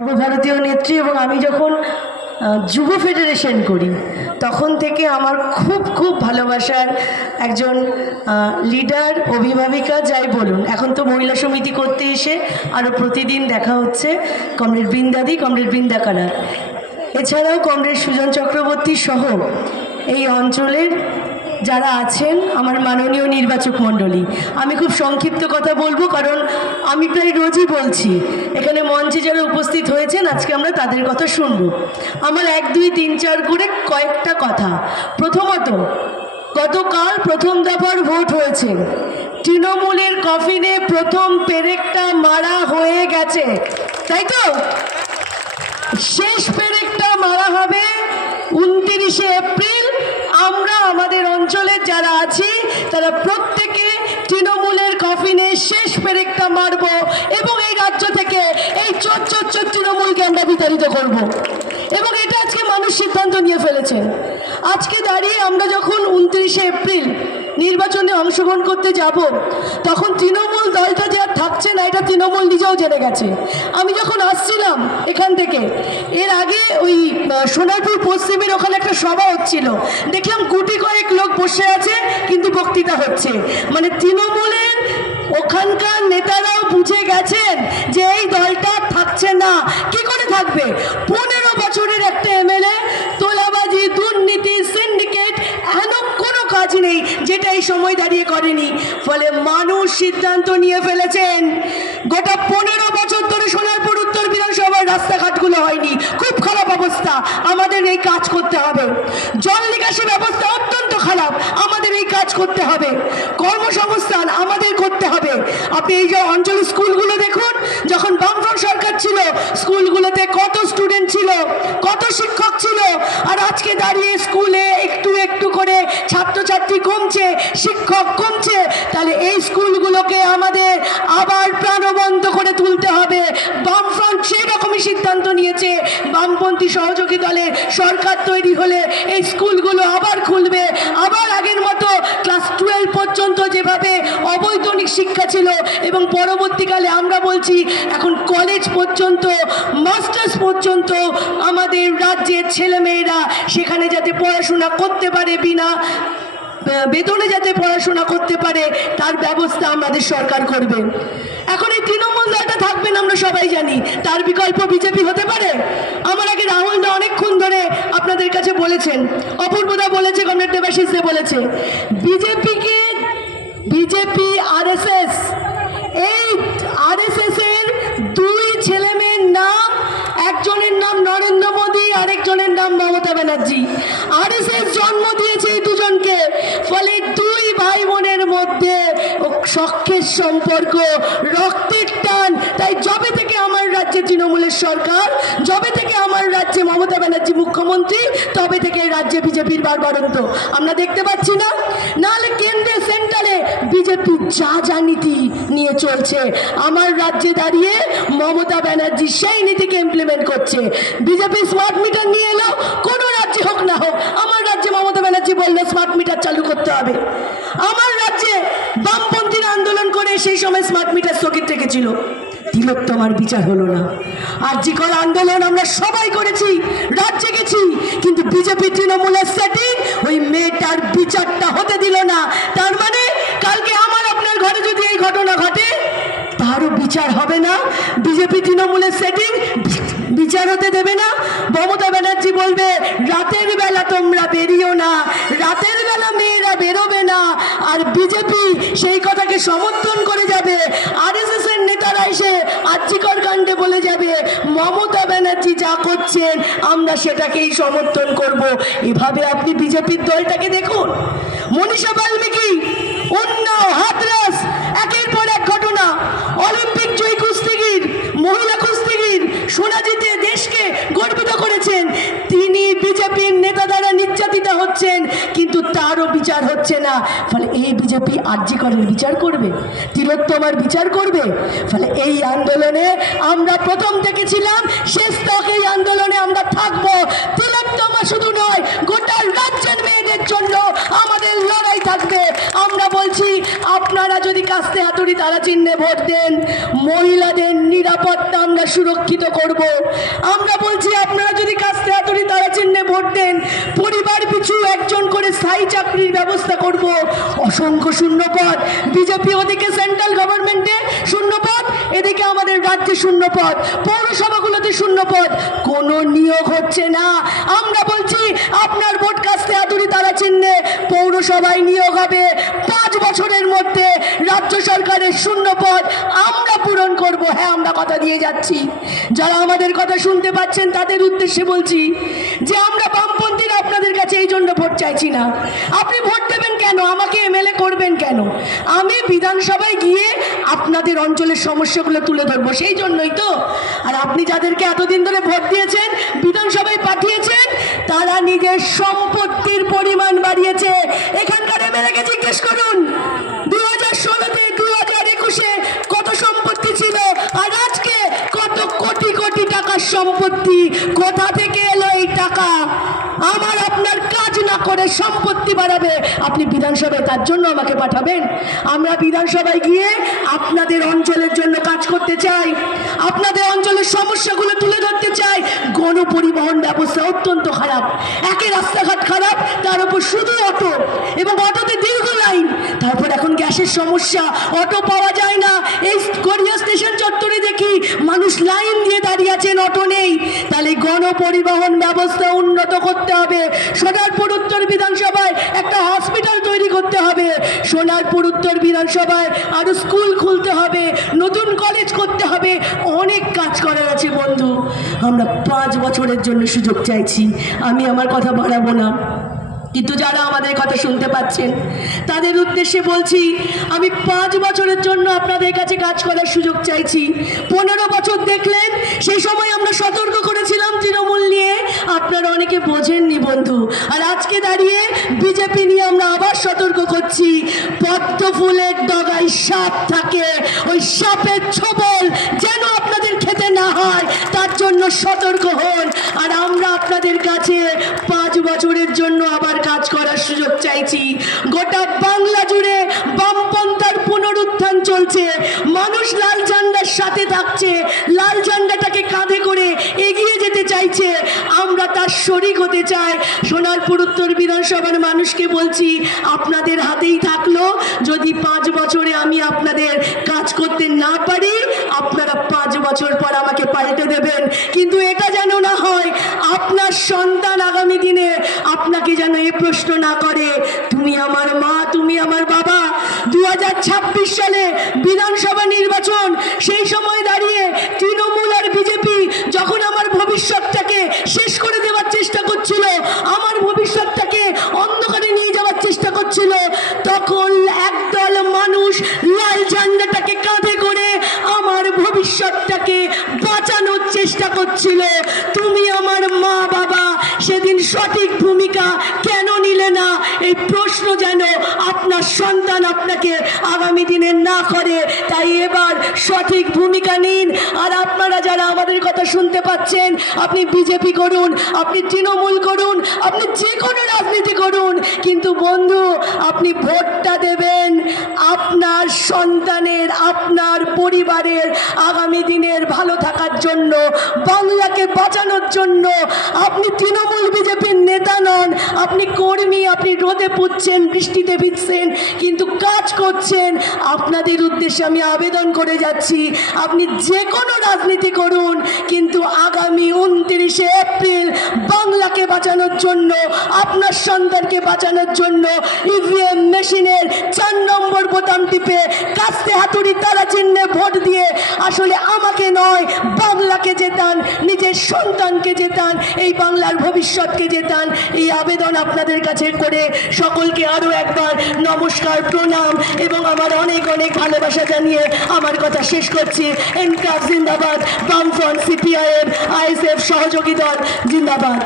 সর্বভারতীয় নেত্রী এবং আমি যখন যুব ফেডারেশন করি তখন থেকে আমার খুব খুব ভালোবাসার একজন লিডার অভিভাবিকা যাই বলুন, এখন তো মহিলা সমিতি করতে এসে আরও প্রতিদিন দেখা হচ্ছে কমরেড বৃন্দাদি, কমরেড বৃন্দা কানার, এছাড়াও কমরেড সুজন চক্রবর্তী সহ এই অঞ্চলের যারা আছেন আমার মাননীয় নির্বাচক মণ্ডলী। আমি খুব সংক্ষিপ্ত কথা বলবো, কারণ আমি প্রায় রোজই বলছি, এখানে মঞ্চে যারা উপস্থিত হয়েছেন আজকে আমরা তাদের কথা শুনব। আমার 1, 2, 3, 4 করে কয়েকটা কথা। প্রথমত, গতকাল প্রথম দফার ভোট হয়েছে, তৃণমূলের কফিনে প্রথম পেরেকটা মারা হয়ে গেছে, তাই তো? শেষ পেরেকটা মারা হবে 29শে এপ্রিল। আমরা আমাদের অঞ্চলের যারা আছি তারা প্রত্যেকে তৃণমূলের কফিনে শেষ পেরেকটা মারব এবং এই রাজ্য থেকে এই চোর তৃণমূলকে আমরা বিতাড়িত করব। এবং এটা আজকে মানুষ সিদ্ধান্ত নিয়ে ফেলেছেন। আজকে দাঁড়িয়ে আমরা যখন 29শে এপ্রিল নির্বাচনে অংশগ্রহণ করতে যাব, তখন তৃণমূল দলটা যে আর থাকছে না এটা তৃণমূল নিজেও জেনে গেছে। আমি যখন আসছিলাম এখান থেকে, এর আগে ওই সোনারপুর পশ্চিমের ওখানে একটা সভা হচ্ছিল, দেখলাম গুটি কয়েক লোক বসে আছে কিন্তু বক্তৃতা হচ্ছে। মানে তৃণমূলের ওখানকার নেতারাও বুঝে গেছেন যে এই দলটা থাকছে না। কি করে থাকবে? 15 বছরের একটা এমএলএ, তোলাবাজি, দুর্নীতি, সিন্ডিকেট, এমন কোনো কাজ নেই যেটা এই সময় দাঁড়িয়ে করেনি। ফলে মানুষ সিদ্ধান্ত নিয়ে ফেলেছেন, গোটা 15 বছর ধরে সোনারপুর উত্তর বিধানসভার রাস্তাঘাটগুলো হয়নি, খুব খারাপ অবস্থা, আমাদের এই কাজ করতে হবে। জল নিকাশি ব্যবস্থা অত্যন্ত খারাপ, আমাদের এই কাজ করতে হবে। কর্মসংস্থান আমাদের করতে হবে। আপনি এই যে অঞ্চলের স্কুলগুলো দেখুন, যখন বামফ্রন্ট সরকার ছিল স্কুলগুলোতে কত স্টুডেন্ট ছিল, কত শিক্ষক ছিল, আর আজকে দাঁড়িয়ে স্কুলে একটু একটু করে ছাত্রছাত্রী কমছে, শিক্ষক কমছে। তাহলে এই স্কুলগুলোকে আমাদের আবার প্রাণবন্ত করে তুলতে হবে। বামফ্রন্ট সেই রকমই সিদ্ধান্ত নিয়েছে, বামপন্থী সহযোগী দলের সরকার তৈরি হলে এই স্কুলগুলো আবার খুলবে, আবার আগের মতো ক্লাস 12 পর্যন্ত যেভাবে অবৈতনিক শিক্ষা ছিল, এবং পরবর্তীকালে আমরা বলছি এখন কলেজ পর্যন্ত, মাস্টার্স পর্যন্ত আমাদের রাজ্যের ছেলেমেয়েরা সেখানে যাতে পড়াশোনা করতে পারে, বিনা বেতনে যাতে পড়াশোনা করতে পারে, তার ব্যবস্থা আমাদের সরকার করবে। এখন এই তৃণমূল দলটা থাকবেন আমরা সবাই জানি, তার বিকল্প বিজেপি হতে পারে? আমার আগে রাহুলদা অনেকক্ষণ ধরে আপনাদের কাছে বলেছেন, অপূর্বদা বলেছে, কমরেড দেবাশিস দে বলেছে, বিজেপি আরএসএস, এই আরএসএস এর 2 ছেলেমেয়ের নাম, একজনের নাম নরেন্দ্র মোদী, আরেকজনের নাম মমতা ব্যানার্জি। আরএসএস জন্ম দিয়েছে এই দুজনকে। ফলে 2 ভাই বোনের মধ্যে সখ্যের সম্পর্ক, রক্তের টান। তাই যবে থেকে আমার রাজ্যে তৃণমূলের সরকার, যবে থেকে আমার রাজ্যে মমতা ব্যানার্জি মুখ্যমন্ত্রী, তবে থেকে রাজ্যে বিজেপির বাড়বাড়ন্ত আমরা দেখতে পাচ্ছি না। নাহলে কেন্দ্রে, সেন্টারে বিজেপি যা নীতি নিয়ে চলছে, আমার রাজ্যে দাঁড়িয়ে মমতা ব্যানার্জি সেই নীতিকে ইমপ্লিমেন্ট করছে। বিজেপি স্মার্ট মিটার নিয়ে এলো, কোনো রাজ্যে হোক না হোক, আমার রাজ্যে মমতা ব্যানার্জি বললো স্মার্ট মিটার চালু করতে হবে। আমার রাজ্যে বামপন্থীরা আন্দোলন করে সেই সময় স্মার্ট মিটার স্থগিত রেখেছিল, তিলোত্তমার বিচার হলো না। আরজি কর আন্দোলন আমরা সবাই করেছি, রাজ্যে গেছি, কিন্তু বিজেপি তৃণমূলের সেটিং ওই মেয়েটার বিচারটা হতে দিল না। তার মানে কালকে আমার আপনার ঘরে যদি এই ঘটনা ঘটে, তারও বিচার হবে না। বিজেপি তৃণমূলের সেটিং বিচার হতে দেবে না। মমতা ব্যানার্জি বলবে রাতের বেলা তোমরা বেরিও না, রাতের বেলা মেয়েরা বেরোবে না, আর বিজেপি সেই কথাকে সমর্থন করে যাবে। আরএসএস এর নেতারা এসে আরজিকর কাণ্ডে বলে যাবে মমতা ব্যানার্জি যা করছেন আমরা সেটাকেই সমর্থন করব। এভাবে আপনি বিজেপির দলটাকে দেখুন। মনীষা বাল্মীকি, উন্নাও, হাতরাস, একের পর এক ঘটনা। অলিম্পিক জয়ী কুস্তিগির, মহিলা কুস্তিগির সোনা জিতে দেশকে গর্বিত করেছেন, তিনি বিজেপির নেতা দ্বারা নির্যাতিত হচ্ছেন, কিন্তু তারও বিচার হচ্ছে না। ফলে এই বিজেপি আরজি করের বিচার করবে, তিলোত্তমার বিচার করবে। ফলে এই আন্দোলনে আমরা প্রথম থেকে ছিলাম, শেষ তক এই আন্দোলনে আমরা থাকবো। তিলোত্তমা শুধু নয়, গোটা রাজ্যের মেয়েদের জন্য আমাদের লড়াই থাকবে। আমরা বলছি আপনারা যদি কাস্তে হাতুড়ি তারা চিহ্নে ভোট দেন, মহিলাদের নিরাপত্তা আমরা সুরক্ষিত করব। আমরা বলছি আপনারা যদি কাস্তে হাতুড়ি তারা চিহ্নে ভোট দেন, পরিবার পিছু একজন করে স্থায়ী চাকরির ব্যবস্থা করব। অসংখ্য শূন্যপদ, বিজেপি ওদিকে সেন্ট্রাল গভর্নমেন্টে শূন্যপদ, এদিকে আমাদের রাজ্যে শূন্যপদ, পৌরসভাগুলোতে শূন্যপদ, কোনো নিয়োগ হচ্ছে না। আমরা বলছি আপনার ভোট কাস্তে হাতুড়ি তারা চিহ্নে পৌরসভায় নিয়োগ হবে 5 বছরের মধ্যে। রাজ্য সরকারের শূন্যপদ আমরা পূরণ করব। হ্যাঁ, আমরা কথা দিয়ে যাচ্ছি। যারা আমাদের কথা শুনতে পাচ্ছেন তাদের উদ্দেশ্যে বলছি যে আমরা বামপন্থীরা আপনাদের কাছে এই জন্য ভোট চাইছি না। আপনি ভোট দেবেন কেন, আমাকে এমএলএ করবেন কেন? আমি বিধানসভায় গিয়ে আপনাদের অঞ্চলের সমস্যাগুলো তুলে ধরবো, সেই জন্যই তো। আর আপনি যাদেরকে এতদিন ধরে ভোট দিয়েছেন, বিধানসভায় পাঠিয়েছেন, তারা নিজের সম্পত্তির পরিমাণ বাড়িয়েছে। এখানকার এমএলএকে জিজ্ঞেস করুন 2016-তে 2021-এ কত সম্পত্তি ছিল, আর আজকে কত কোটি কোটি টাকার সম্পত্তি। কোথা থেকে এলো এই টাকা? আমার আপনার কাজ না করে সম্পত্তি বাড়াবে, আপনি বিধানসভায় তার জন্য আমাকে পাঠাবেন? আমরা বিধানসভায় গিয়ে আপনাদের অঞ্চলের জন্য কাজ করতে চাই, আপনাদের অঞ্চলের সমস্যাগুলো তুলে ধরতে চাই। গণপরিবহন ব্যবস্থা অত্যন্ত খারাপ, একে রাস্তাঘাট খারাপ, তার উপর শুধু অটো, এবং অটোতে দীর্ঘ লাইন। তারপর এখন গ্যাসের সমস্যা, অটো পাওয়া যায় না। এই গড়িয়া স্টেশন চত্বরে দেখি মানুষ লাইন দিয়ে দাঁড়িয়ে আছেন, অটো নেই। তাহলে গণপরিবহন ব্যবস্থা উন্নত করতে হবে। সোনারপুর উত্তর বিধানসভায় একটা হসপিটাল তৈরি করতে হবে। সোনারপুর উত্তর বিধানসভায় আরো স্কুল খুলতে হবে, নতুন কলেজ করতে হবে। অনেক কাজ করার আছে বন্ধু। আমরা 5 বছরের জন্য সুযোগ চাইছি। আমি আমার কথা বাড়াবো না, কিন্তু যারা আমাদের কথা শুনতে পাচ্ছেন তাদের উদ্দেশ্যে বলছি, আমি 5 বছরের জন্য আপনাদের কাছে কাজ করার সুযোগ চাইছি। 15 বছর দেখলেন, সেই সময় আমরা সতর্ক করেছিলাম তৃণমূল নিয়ে, আপনারা অনেকে বোঝেননি বন্ধু। আর আজকে দাঁড়িয়ে বিজেপি নিয়ে আমরা আবার সতর্ক করছি। পদ্ম ফুলের ডগায় সাপ থাকে, ওই সাপের ছোবল যেন আপনাদের খেতে না হয়, তার জন্য সতর্ক হন। আর আমরা আপনাদের কাছে 5 বছরের জন্য আবার কাজ করার সুযোগ চাইছি। গোটা বাংলা জুড়ে বামপন্থার পুনরুত্থান চলছে, মানুষ লাল ঝান্ডার সাথে থাকছে, লাল ঝান্ডাটাকে কাঁধে করে এগিয়ে যেতে চাইছে। আমরা তার শরিক হতে চাই। সোনারপুর উত্তর বিধানসভার মানুষকে বলছি, আপনাদের হাতেই থাকলো, যদি 5 বছরে আমি আপনাদের কাজ করতে না পারি, আপনারা 5 বছর পর আমাকে পাল্টে দেবেন। কিন্তু এটা যেন না হয় আপনার সন্তান আগামী দিনে আপনাকে যেন এই প্রশ্ন না করে, তুমি আমার মা, তুমি আমার বাবা। 2026 সালে বিধানসভা নির্বাচন, সেই সময় দাঁড়িয়ে তৃণমূল আর বিজেপি যখন আমার ভবিষ্যৎটাকে শেষ করে দেওয়ার চেষ্টা করছিল, আমার ভবিষ্যৎটাকে অন্ধকারে নিয়ে যাওয়ার চেষ্টা করছিল, তখন একদল মানুষ লাল ঝান্ডাটাকে কাঁধে করে আমার ভবিষ্যৎটাকে বাঁচানোর চেষ্টা করছিল। তুমি আমার মা বাবা, সেদিন সঠিক ভূমিকা কেন নিলে না? এই প্রশ্ন যেন আপনার সন্তান আপনাকে আগামী দিনে না করে। তাই এবার সঠিক ভূমিকা নিন। আর আপনারা যারা আমাদের কথা শুনতে পাচ্ছেন, আপনি বিজেপি করুন, আপনি তৃণমূল করুন, আপনি যে কোনো রাজনীতি করুন, কিন্তু বন্ধু আপনি ভোটটা দেবেন আপনার সন্তানের, আপনার পরিবারের আগামী দিনের ভালো থাকার জন্য, বাংলাকে বাঁচানোর জন্য। আপনি তৃণমূল বিজেপির নেতা নন, আপনি কর্মী, আপনি রোদে পুড়ছেন, বৃষ্টিতে ভিজছেন, কিন্তু কাজ করছেন। আপনাদের উদ্দেশ্যে আমি আবেদন করে যাচ্ছি, আপনি যে কোনো রাজনীতি করুন, কিন্তু আগামী 29শে এপ্রিল বাংলাকে বাঁচানোর জন্য, আপনার সন্তানকে বাঁচানোর জন্য ইভিএম মেশিনের 4 নম্বর বোতাম টিপে কাস্তে হাতুড়ি তারা চিহ্নে ভোট দিয়ে আসলে আমাকে নয়, বাংলাকে জেতান, নিজের সন্তানকে জেতান, এই বাংলার ভবিষ্যৎকে জেতান। এই আবেদন আপনাদের কাছে করে সকলকে আরও একবার নমস্কার, প্রণাম এবং আমার অনেক অনেক ভালোবাসা জানিয়ে আমার কথা শেষ করছি। এনকাপ জিন্দাবাদ, বামফ্রন্ট, সিপিআইএম, আইএসএফ সহযোগী দল জিন্দাবাদ।